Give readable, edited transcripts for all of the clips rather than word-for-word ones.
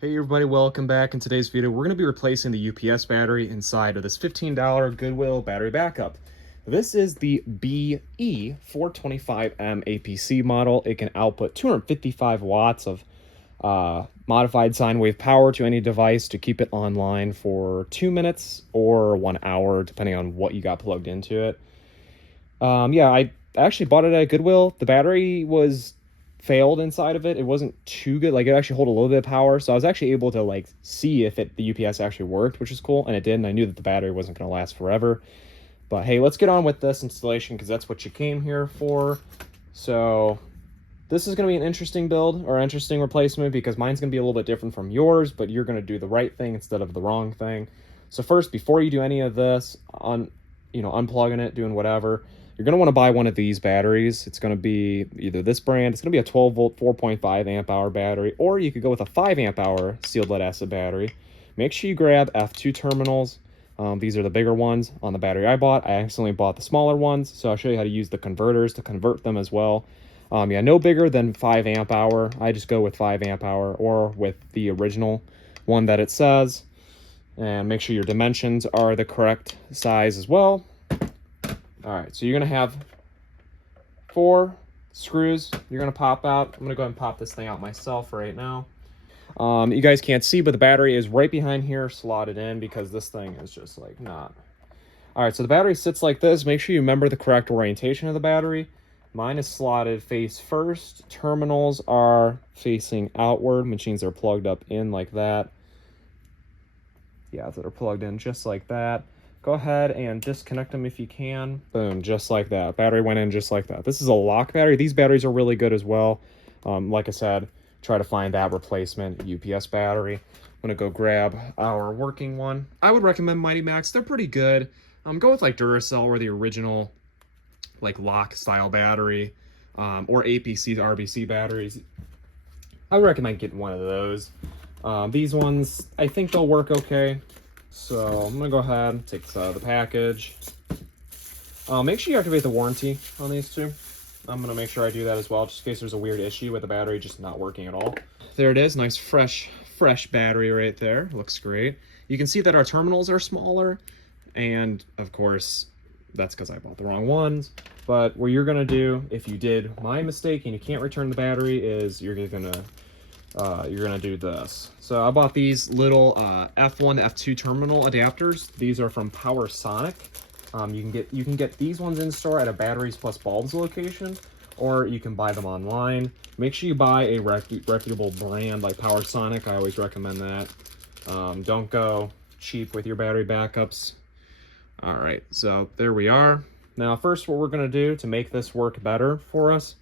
Hey everybody, welcome back. In today's video, we're going to be replacing the UPS battery inside of this $15 Goodwill battery backup. This is the BE425M APC model. It can output 255 watts of modified sine wave power to any device to keep it online for 2 minutes or 1 hour, depending on what you got plugged into it. Yeah, I actually bought it at Goodwill. The battery was failed inside of it. It wasn't too good. Like, it actually hold a little bit of power, so I was actually able to like see if the UPS actually worked, which is cool, and it did. And I knew that the battery wasn't going to last forever. But hey, let's get on with this installation because that's what you came here for. So this is going to be an interesting build or interesting replacement because mine's going to be a little bit different from yours, but you're going to do the right thing instead of the wrong thing. So first, before you do any of this, unplugging it, doing whatever, you're going to want to buy one of these batteries. It's going to be either this brand. It's going to be a 12 volt, 4.5 amp hour battery, or you could go with a 5 amp hour sealed lead acid battery. Make sure you grab F2 terminals. These are the bigger ones on the battery I bought. I accidentally bought the smaller ones, so I'll show you how to use the converters to convert them as well. Yeah, no bigger than 5 amp hour. I just go with 5 amp hour or with the original one that it says. And make sure your dimensions are the correct size as well. All right, so you're gonna have 4 screws you're gonna pop out. I'm gonna go ahead and pop this thing out myself right now. You guys can't see, but the battery is right behind here, slotted in, because this thing is just like not. All right, so the battery sits like this. Make sure you remember the correct orientation of the battery. Mine is slotted face first. Terminals are facing outward. Machines are plugged up in like that. Yeah, that are plugged in just like that. Go ahead and disconnect them if you can. Boom, just like that. Battery went in just like that. This is a lock battery. These batteries are really good as well. Like I said, try to find that replacement UPS battery. I'm gonna go grab our working one. I would recommend Mighty Max. They're pretty good. Go with like Duracell or the original like lock style battery, or APC RBC batteries. I would recommend getting one of those. These ones, I think they'll work okay. So I'm gonna go ahead and take this out of the package. Make sure you activate the warranty on these two. I'm gonna make sure I do that as well, just in case there's a weird issue with the battery just not working at all. There it is, nice fresh battery right there. Looks great. You can see that our terminals are smaller, and of course, that's because I bought the wrong ones. But what you're gonna do, if you did my mistake and you can't return the battery, is you're gonna do this. So I bought these little F1 F2 terminal adapters. These are from PowerSonic. You can get these ones in store at a Batteries Plus Bulbs location, or you can buy them online. Make sure you buy a reputable brand like PowerSonic. I always recommend that. Don't go cheap with your battery backups. All right, so there we are. Now first, what we're gonna do to make this work better for us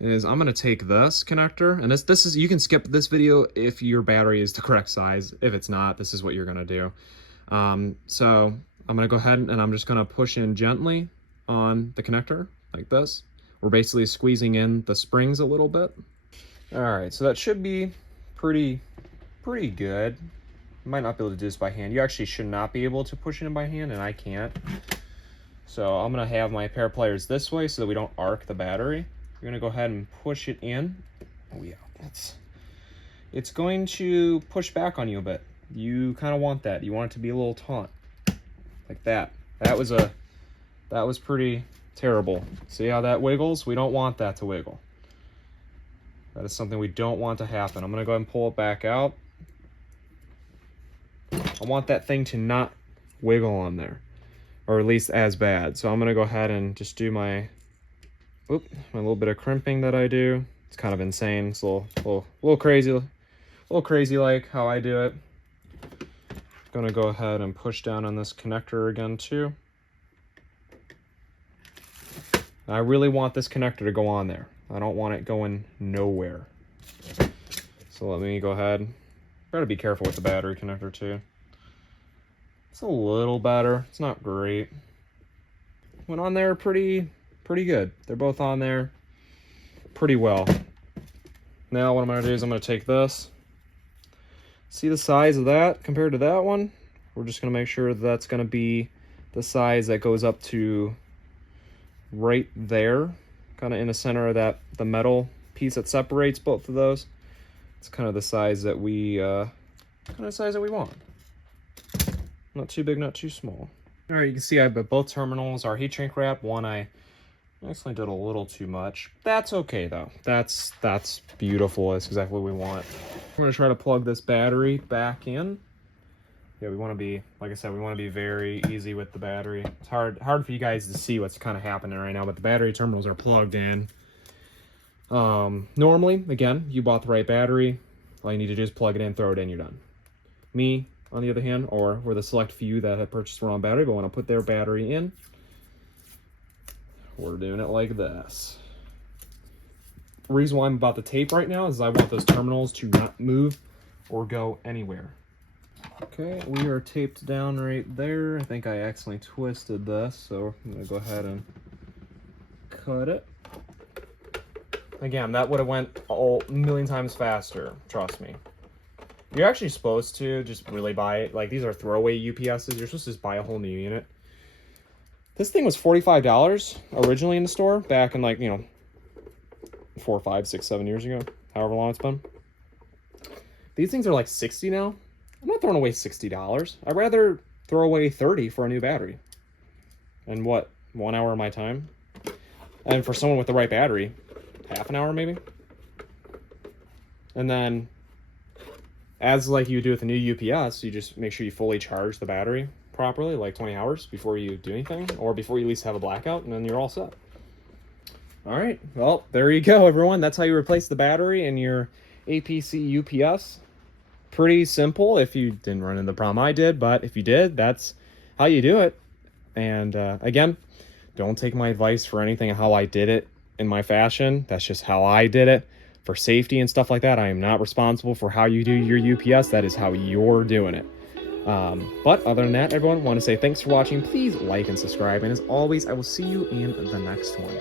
is I'm gonna take this connector, and this is, you can skip this video if your battery is the correct size. If it's not, this is what you're gonna do. So I'm gonna go ahead and I'm just gonna push in gently on the connector like this. We're basically squeezing in the springs a little bit. All right, so that should be pretty good. You might not be able to do this by hand. You actually should not be able to push it in by hand, and I can't. So I'm gonna have my pair of pliers this way so that we don't arc the battery. You're gonna go ahead and push it in. Oh yeah, it's going to push back on you a bit. You kind of want that. You want it to be a little taut, like that. That was pretty terrible. See how that wiggles? We don't want that to wiggle. That is something we don't want to happen. I'm gonna go ahead and pull it back out. I want that thing to not wiggle on there, or at least as bad. So I'm gonna go ahead and just do my little bit of crimping that I do. It's kind of insane. It's a little crazy like how I do it. Gonna go ahead and push down on this connector again too. I really want this connector to go on there. I don't want it going nowhere. So let me go ahead. Try to be careful with the battery connector too. It's a little better. It's not great. Went on there pretty good. They're both on there pretty well. Now what I'm gonna do is I'm gonna take this. See the size of that compared to that one? We're just gonna make sure that's gonna be the size that goes up to right there, kind of in the center of that, the metal piece that separates both of those. It's kind of the size that we want. Not too big, not too small. All right, you can see I have both terminals are heat shrink wrap. One I actually did a little too much. That's okay though. That's beautiful. That's exactly what we want. We're gonna try to plug this battery back in. Yeah, we want to be, like I said, we want to be very easy with the battery. It's hard for you guys to see what's kind of happening right now, but the battery terminals are plugged in. Normally, again, you bought the right battery. All you need to do is plug it in, throw it in, you're done. Me, on the other hand, or we're the select few that have purchased the wrong battery but want to put their battery in, we're doing it like this. The reason why I'm about to tape right now is I want those terminals to not move or go anywhere. Okay, we are taped down right there. I think I accidentally twisted this, so I'm gonna go ahead and cut it. Again, that would have went a million times faster, trust me. You're actually supposed to just really buy it. Like, these are throwaway UPSs. You're supposed to just buy a whole new unit. This thing was $45 originally in the store back in, like, you know, 4, 5, 6, 7 years ago, however long it's been. These things are like $60 now. I'm not throwing away $60. I'd rather throw away $30 for a new battery. And what, 1 hour of my time? And for someone with the right battery, half an hour maybe? And then, as like you do with a new UPS, you just make sure you fully charge the battery properly, like 20 hours before you do anything, or before you at least have a blackout, and then you're all set. All right, well, there you go, everyone. That's how you replace the battery in your APC UPS. Pretty simple if you didn't run into the problem I did, but if you did, that's how you do it. And again, don't take my advice for anything of how I did it in my fashion. That's just how I did it. For safety and stuff like that, I am not responsible for how you do your UPS. That is how you're doing it. But other than that, everyone, want to say thanks for watching. Please like and subscribe. And as always, I will see you in the next one.